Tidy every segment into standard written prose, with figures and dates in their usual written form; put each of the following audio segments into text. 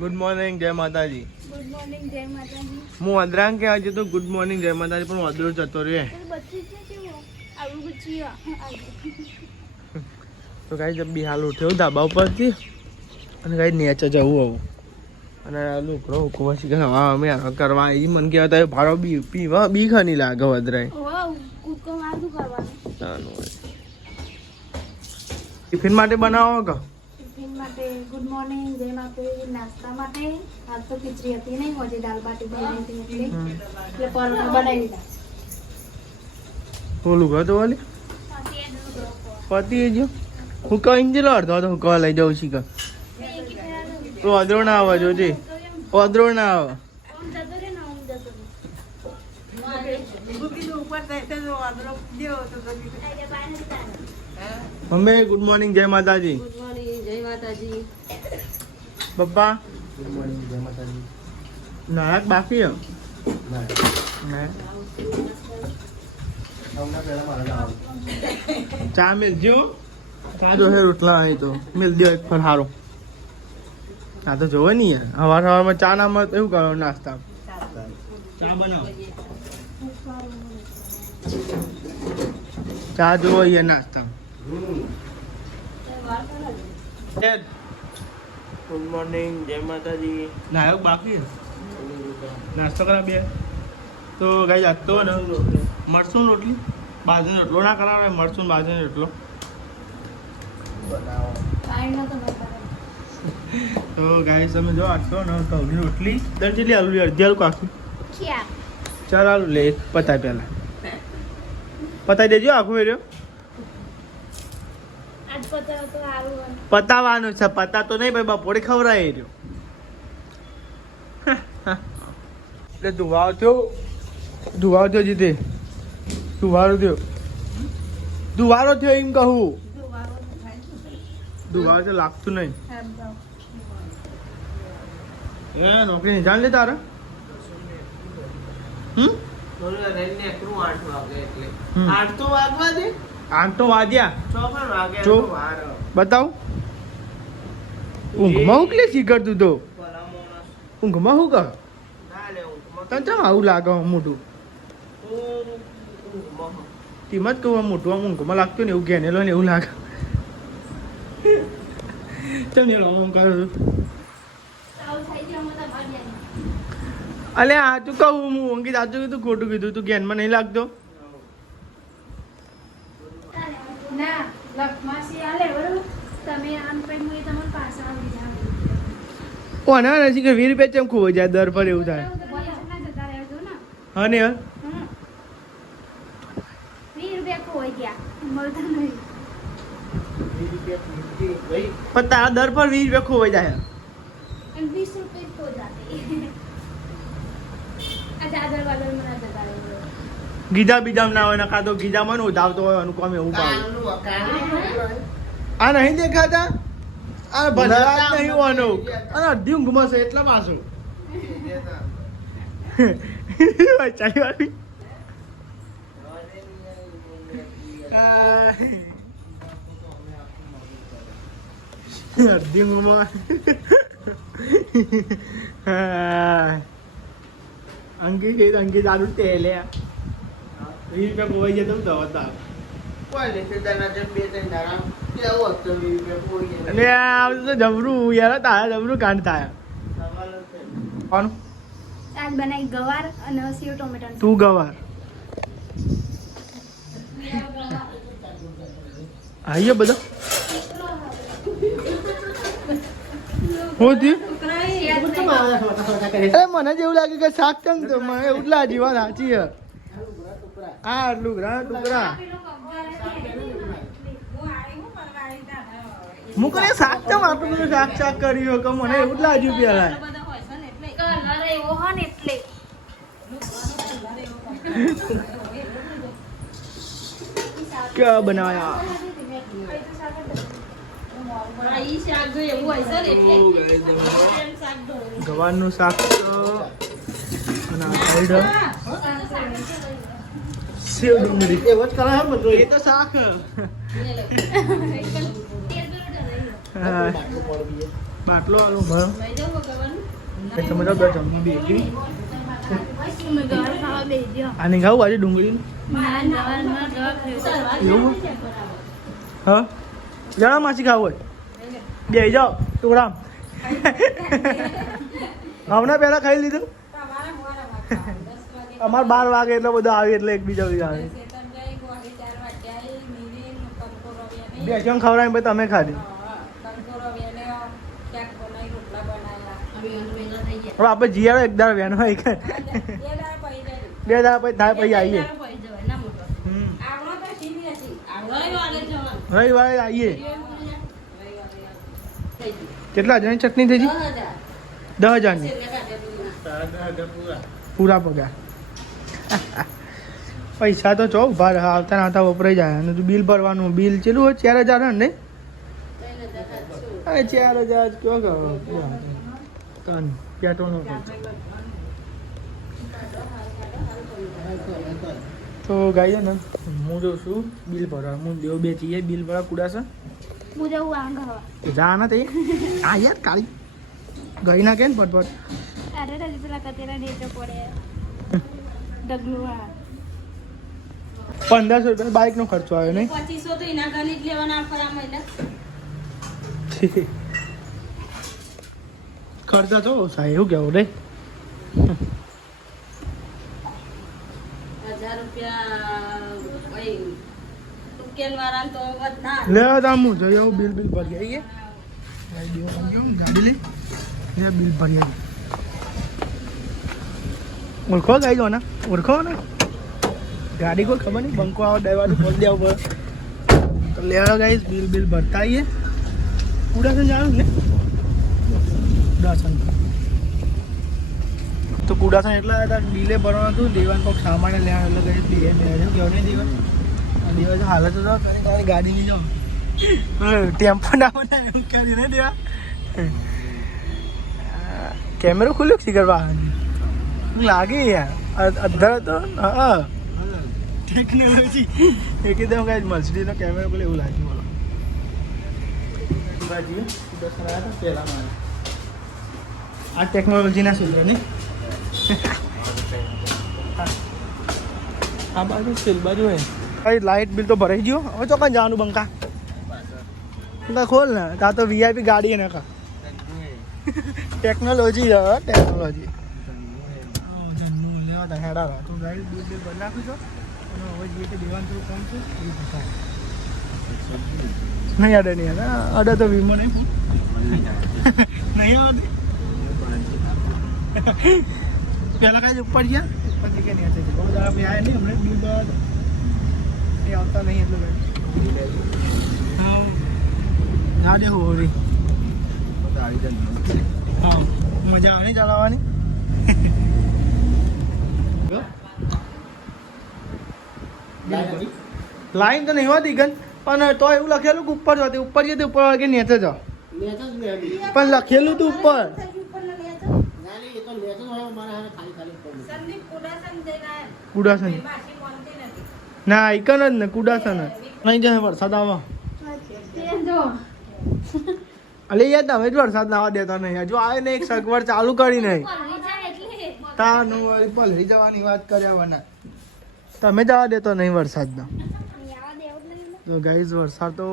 Good morning જય માતાજી. Good morning જય માતાજી. હું અદરાંગ કે આજે તો ગુડ મોર્નિંગ જય માતાજી પણ અદરો જતો રે. તો ગાઈ બી હાલ ઉઠ્યો ધાબા ઉપરથી અને ગાઈ નીચે જવું આવું અને લુકડો કુવાસી હવા અમે કરવા એ મને કહેતા ભાડો બી પીવા બી ખાની લાગે વધરાય. ટિફિન માટે બનાવો કે ટિફિન માટે ગુડ મોર્નિંગ જય માતાજી. નાસ્તા માટે આજ તો ખીચડી હતી નહીં, આજે દાળ બાટી બનાવી હતી એટલે પરોઠા બનાવી દીધા. ઓલું ઘર તો વાલી પતિ જો હું કઈ જેલો અડધો તો હું કવા લઈ જાઉં છું કે તો અદરો ના આવે જોજે, અદરો ના આવે. મમ્મી ગુડ મોર્નિંગ જય માતાજી. ગુડ મોર્નિંગ જય માતાજી. પપ્પા ગુડ મોર્નિંગ જય માતાજી. નાયક બાકી હે ચા મિલજો. ચા જો હે રોટલા અહીં તો મિલ દો એક ફર હારો. આ તો જોવે નહીં યાર સવાર સવારમાં ચા ના મળે એવું કરો નાસ્તા. ચા બનાવો, ચા જોવો અહીંયા નાસ્તા. ગુડ મોર્નિંગ જય માતાજી. નાયક બાકી નાસ્તો કરા બે તો ગાઈ જાતો ને મરસું રોટલી બાજરીનો રોટલો ના કરાવે, મરસું બાજરીનો રોટલો તો ગાય તમે જો આટલો ને ઘઉંની રોટલી દર જેટલી આલુ અડધી આલુ આખું ચાર આલુ લે પતાય પહેલા પતાઈ દેજો આખું રહ્યો પતાવાનું છે, પતા તો નહીં ભાઈ બપોરે ખવડાય રહ્યો. એટલે ધુવાવ થયો જીતે ધુવારો થયો એમ કહું. ધુવારો તો લાગતું નહીં. નોકરી નહીં જાણ લે તારે. આઠ તો વાગ્યા બતાવ. ઊંઘમાં હું કે શીખર તું તો ઊંઘમાં શું કર તને ચમ આવું લાગે મોટું કિંમત કહું મોટું આમ ઊંઘમાં લાગતું ને એવું ઘેનેલો ને એવું લાગે. ચમ આમ કરું અલે સાચું કહું હું ઊંઘી સાચું કીધું ખોટું કીધું તું ઘેનમાં નહીં લાગતો. કોને નથી કે 20 રૂપિયા ચમ ખોવાઈ જાય દર પર એવું થાય. હા ને પણ તારા દર પર 20 રૂપિયા ખોવાઈ જાય. ગીધા બીજા ના હોય ને કાં તો ગીધામાં ઉધાવતો હોય અનુકામ એવું પાડે. આ નહીં દેખાતા આ ભલા નહીં હોવાનો અને અડધી ઊંઘમાં છે એટલા પાછું ચાલી વાળી અડધી ઊંઘમાં અંકી દારૂ તેલે 20 રૂપિયા ગોવાઈ જતો દવા તાર અને આ તો જબરું યાર તારા જબરું કાંડ થાય. કોનું આજ બનાવી ગવાર અને સેવ ટોમેટો. તું ગવાર આયો બધા હું થયું. મને જેવું લાગે કે શાક કેમ તો મને એવું જ લાગી વાત સાચી હે. હા ટુકડા હું કરે શાક કેમ આટલું બધું શાક કર્યું કે મને એવું જ લાગ્યું પેલા. ક્યાં બનાવ્યા ગવારનું શાક સેવ ડુંગળી એ તો શાક. બાટલો આલો ભરો તમે તો બે જમવા બેસી આને ખાવું આજે ડુંગળીનું એવું હા જરા માસી ખાવું હોય બે જાઓ ટુકડા હમણાં પહેલાં ખાઈ લીધું અમારે 12 વાગે એટલે બધું આવે એટલે એકબીજા આવે બે જણ ખવડાવીને પછી તમે ખાધી હવે આપણે જીયાડો એક દાળ વેન હોય કે 2 દાળ પછી થાય પછી આવીએ રવિવારે આવીએ કેટલા હજારની ચટણી થઈ 10,000ની પૂરા પગાર પૈસા તો ચો ઉભા રહે આવતા આવતા વપરાઈ જાય અને બિલ ભરવાનું બિલ ચેલું હોય 4,000 ને 4,000 કયો કરો પેટ્રોલનો તો ગાઈ ને હું જોઉં છું બિલ ભરવા હું દેવ બે ચીએ બિલ ભરવા કુડાશે જા ના તે આ યાર કાળી ગઈ ના કે ને પટપટ 1500 રૂપિયા બાઇક નો ખર્ચો આવ્યો નહીં 2500 તો એના ઘરે જ લેવાના ફરા મહિના ખર્ચા તો સાહેબ એવું કેવું રે 1000 રૂપિયા લે તામ હું જઈ આવું બિલ ભરી આવીએ ગાડી લઈ બિલ ભરી આવી ઓળખો ગાઈ દો ને ઓળખો ને ગાડી કોઈ ખબર નહીં બંકો આવો દરવાજો ખોલી દેવો પડે તો લેવા ગાઈસ બિલ ભરતા આવીએ કુડાસન જાણું ને કુડાસન તો કુડાસન એટલા હતા બિલે ભરવાનું હતું દેવાન કોઈક સામાન લેવાનું એટલે ગાઈસ બે કેવું નહીં દેવાન દિવસ હાલત તો કરી ગાડી લઈ જાઓ ટેમ્પો ના બનાવે એમ કરી ને દેવા કેમેરો ખુલ્યો શીખર વાહન લાગે યાર અધર તો હા ટેકનોલોજી એકદમ કાંઈ મર્સિડીઝનો કેમેરો બોલે એવું લાગ્યું બોલો બાજુ પહેલાં મારે આ ટેકનોલોજીના સૂત્ર ને આ બાજુ સેલ બાજુ હે લાઇટ બિલ તો ભરાઈ ગયો હવે તો કાં જવાનું બંકા ખોલ ને ત્યાં તો વીઆઈપી ગાડી ને કા ટેકનોલોજી ટેકનોલોજી હેડા તો ગાડી બિલ ભરી નાખું છો અને હવે જે કે દેવાનું થોડું કામ છે એ બતાવો નહીં અડે નહીં અડે તો વીમો નહીં નહીં આવતી પહેલાં કાંઈ ઉપર ગયા ઉપર જગ્યા નહીં છે બહુ દાડા આપણે આવ્યા નહીં હમણાં બિલ એ આવતા નહીં એટલું હા ના દે હોરી હા મજા આવે નહીં ચલાવવાની લાઈન તો નહીં હોતી ગન પણ તો એવું લખેલું કે ઉપર જતી ઉપર જતી ઉપર વાગે નેચે જાઓ પણ લખેલું તું ઉપર કુડાસન ના આઈકન જ ને કુડાસન નહીં જાય વરસાદ આવા અલે યાર તમે જ વરસાદ ના દેતા નહીં હજુ આવે ને એક સગવડ ચાલુ કરી નહીં તાનું પલળી જવાની વાત કર્યા વના તમે જવા દેતો નહીં વરસાદનો તો ગાઈઝ વરસાદ તો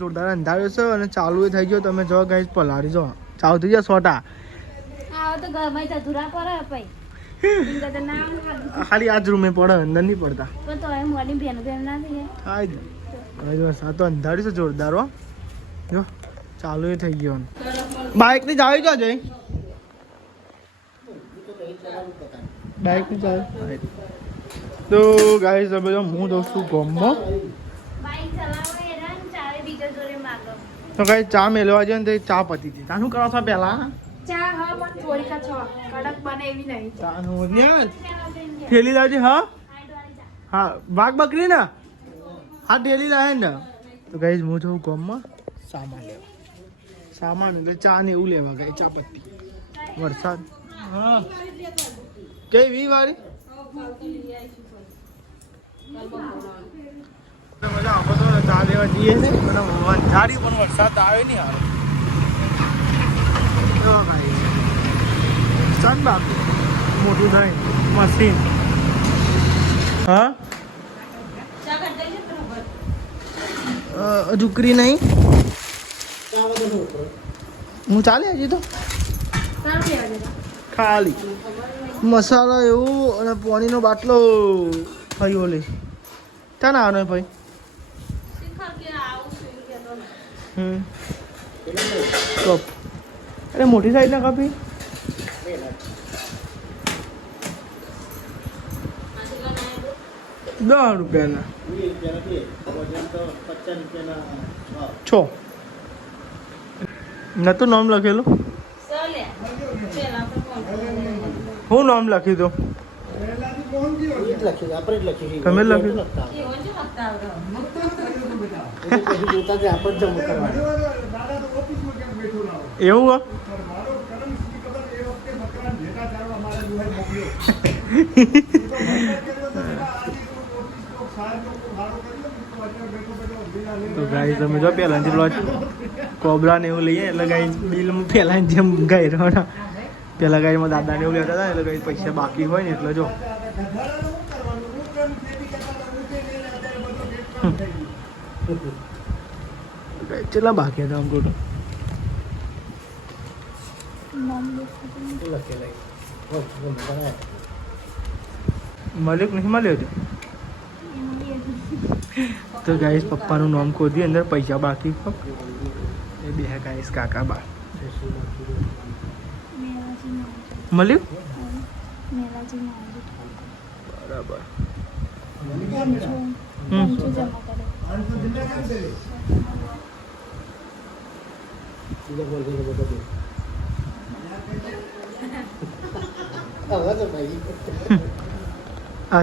જોરદાર અંધાર્યો છે અને ચાલુ થઈ ગયો તમે જો ગાઈઝ પલાળી જો ચાલુ થઈ ગયા સોટા ખાલી આ જ રૂમે પડે અંદર નહીં પડતા વરસાદ તો અંધાર્યું છે જોરદાર હો જો ચાલુ થઈ ગયો બાઇક ની ચાવી જો જઈ બાઇક ની ચાવી તો ગાઈઝ હવે હું દઉં છું ગોમમાં તો કઈ ચા મેળવા જાય ને તો ચા પતી હતી તાનું કરો છો પેલા થેલી લાવજે હા હા વાઘ બકરી ને હા થેલી લાવે ને તો ગાઈઝ હું જઉં ગોમમાં સામાન લેવા સામાન એટલે ચા ને એવું લેવા ગઈ ચા પત્તી વરસાદ હા કઈ વી વાળી મજા આપણે તો ચા લેવા જઈએ ને અંધારી પણ વરસાદ આવે નહીં હાલ ચાલ બાપુ મોટું થાય મશીન હા ઝુકરી નહીં હું ચાલે હજી તો ખાલી મસાલા એવું અને પાણીનો બાટલો થયો લે ત્યાં ના આવવાનો ભાઈ કપ અરે મોટી સાઈડ ના કાપી 10 રૂપિયાના 6 નતું નામ લખેલું હું નામ લખી દઉં તમે લખ્યું એવું તો ગાઈ તમે જો પહેલાંથી પેલો કોબરા ને એવું લઈએ એટલે ગાઈ બિલ પહેલાં જેમ ગાઈ રહ્યો પેલા ગાઈમાં દાદાને એવું લેતા હતા એટલે ગાઈ પૈસા બાકી હોય ને એટલે જો કેટલા બાકી હતા આમ ટોટલ મલિક નહીં મળ્યો હતો તો ગાઈસ પપ્પાનું નામ ખોદ્યું અંદર પૈસા બાકી એ બે ગાઈસ કાકા બા મળ્યું બરાબર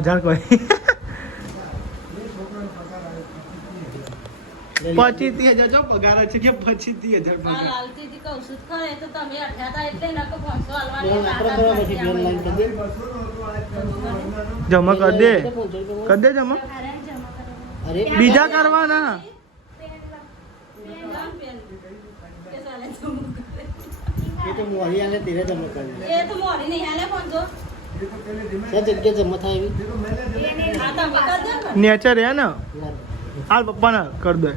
હજાર કોઈ 25,000 જો પગાર છે કે 25,000 પગાર જમા કર દે જમા બીજા કરવાના નેચર હે ને હાલ પપ્પા ના કર દે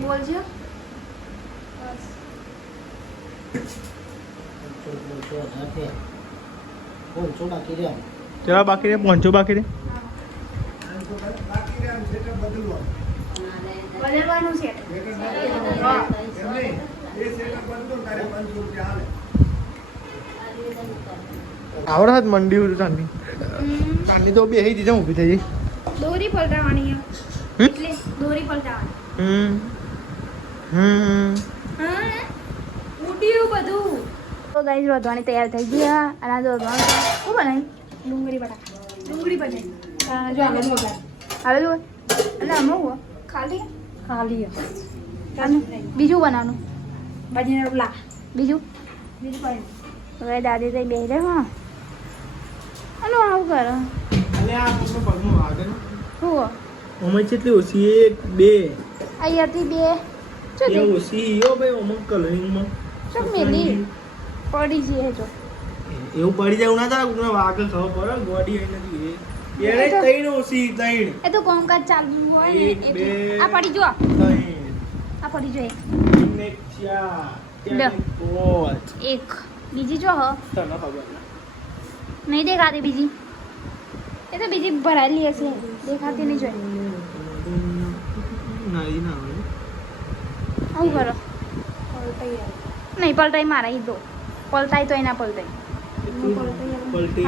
બોલજો તેરા બાકી રે 500 બાકી રે બદલવાનું છે આવડત મંડી ઉર ચાંદી ચાંદી તો બે દીધા ઊભી થઈ ગઈ દોરી પલટાવાની એટલે દોરી પલટાવાની ઉડ્યું બધું તો ગાઈસ રોધવાની તૈયાર થઈ ગયા અને આ રોધવાનું શું બનાવી ડુંગળી બનાવી જો આગળ વગર હાલો જો અને આમાં ખાલી અને બીજું બનાવવાનું બાજરીના રોટલા બીજું હવે દાદી તઈ બેહી રહે હા અને આવું કરો અલે આ પગનો પગનો વાગે ને હું ઓમે કેટલી ઓછી 1 2 અહીંયાથી બે શું એ ઓછી યો ભાઈ ઓમ કલરિંગમાં શું મેલી પડી જઈએ જો એવું પડી જાય ના તા વાગે ખબર પડે ગોડી આઈ નથી એને તૈણ ઓછી તૈણ એ તો કામકાજ ચાલુ હોય ને એટલે આ પડી જો આ પડી જો એક બીજી જો હ તને ખબર નહીં દેખાતી બીજી એ તો બીજી ભરાયેલી હશે દેખાતી નહીં જોઈ નાઈ ના આવું કરો નહીં પલટાઈ મારા ઈ દો પલટાઈ તો એના પલટાઈ પલટી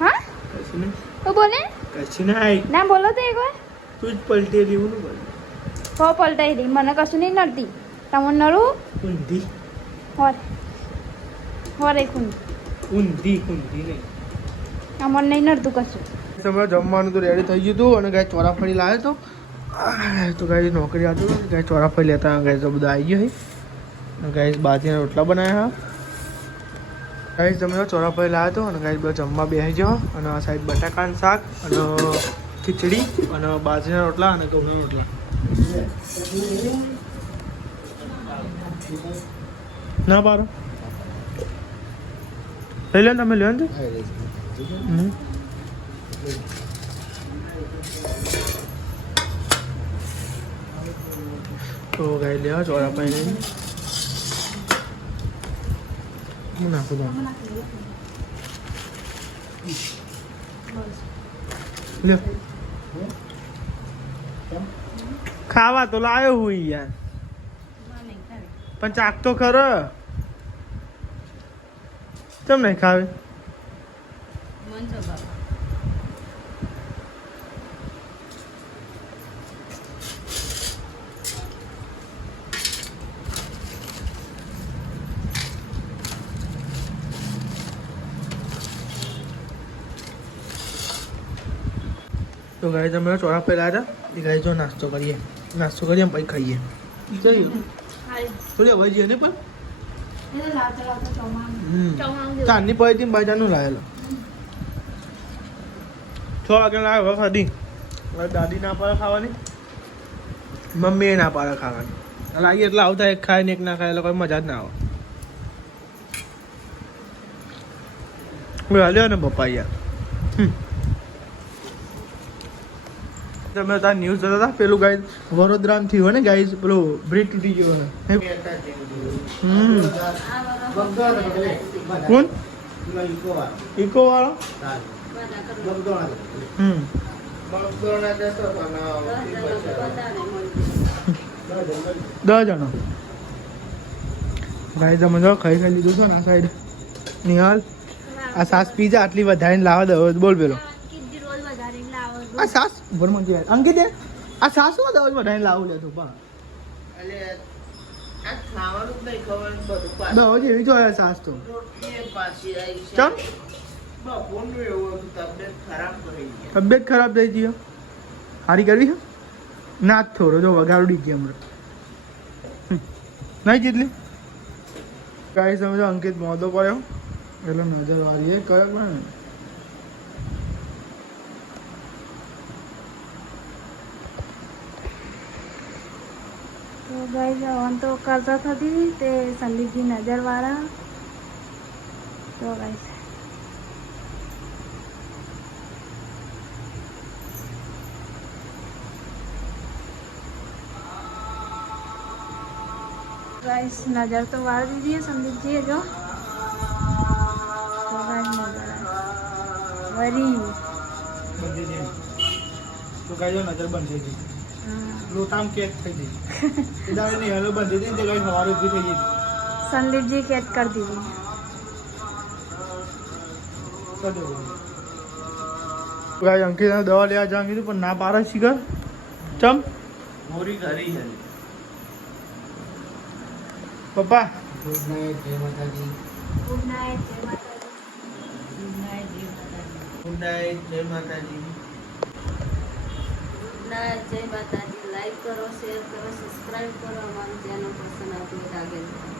હા કશું નહીં તો બોલે કશું નહીં ના બોલો તો એકવાર તું જ પલટી દેવું ને બોલ તો પલટાઈ દે મને કશું નહીં નડતી તમને નડું ઊંધી હોરે ખૂન ઊંધી નહીં મને નહીં નડતું કશું તમે જમવાનું તો રેડી થઈ ગયું હતું અને ગાય ચોરાફળી લાવ્યો તો તો ગાય નોકરી આવતું હતું ગાય ચોરાફળી લેતા ગાય તો બધા આવી ગયો ગાય બાજીના રોટલા બનાવ્યા ગાઈસ તમે ચોરા પર લાવ્યો હતો અને ગાઈસ બધા જમવા બેસી જાઓ અને આ સાઈડ બટાકાનું શાક અને ખીચડી અને બાજરીના રોટલા અને ઘઉંના રોટલા. ના પારો લઈ લો ને તમે લ્યો ને તો ગાઈ લેવા ચોરા પાઈને હું નાખું દઉં લ્યો ખાવા તો લાયો હું યાર પણ ચાક તો ખરો કેમ નહીં ખાવે તો ગાય તમે ચોરા પેલા હતા એ ગાય જો નાસ્તો કરીએ પછી ખાઈએ ચલીએ થોડી હવે જઈએ ને પણ ચાંદની પડી બાજારનું લાવેલો 6 વાગે લાવ્યો હવે ખાધી દાદી ના પાડે ખાવાની મમ્મી ના પાડે ખાવાની લાગી એટલે આવતા એક ખાય ને એક ના ખાય એટલે કોઈ મજા જ ના આવે હાલ્યો ને પપ્પા યાર તમે ત્યાં ન્યૂઝ જોતા હતા પેલું ગાય વડોદરામાં થયું ને ગાય પેલું બ્રિજ તૂટી ગયો ને કોણ ઇકો વાળો 10 જણો ગાય તમે જો ખાઈ લીધું છે ને આ સાઈડ નિહાલ આ સાસ પીઝા આટલી વધારીને લાવવા દો બોલ પેલો આ સાસ ઉપર માં કહેવાય અંકિત આ સાસ શું દવા વધારીને લાવું લે તું પણ દવા જેવી જોઈએ સાસ તો ચમ તબિયત ખરાબ થઈ ગઈ સારી કરવી છે ના થોડો જો વગાડી ગઈ હમણાં નહીં જેટલી કાંઈ સમજો અંકિત મોદો પડ્યો એટલે નજર વાળી કરે પણ તો ગાઈસ ઓન તો કરતા હતી તે સંદીપજી નજરવાળા તો ગાઈસ नजर तो वार दीजिए संदीप जी जो तो वरी तो गाइस नजर बंद થઈ ગઈ રોતામ કેક થઈ ગઈ इधर नहीं हेलो बंद થઈ ગઈ તો ગાइस हमारे भी થઈ ગઈ संदीप जी कैद कर दीजिए कर दो गाइस अंकित ने दवा लेવા જાંગી તો પણ ના પારા શિખર ચમ મોરી ઘરી છે પપ્પા ગુડ નાઈટ જય માતાજી गुड नाइट जय माता दी ગુડ નાઇટ જય માતાજી ગુડ નાઈટ જય માતાજી ગુડ નાઇટ જય માતાજી લાઈક કરો શેર કરો સબસ્ક્રાઇબ કરો અમારું ચેનલ પસંદ આવતું હોય તો આગળ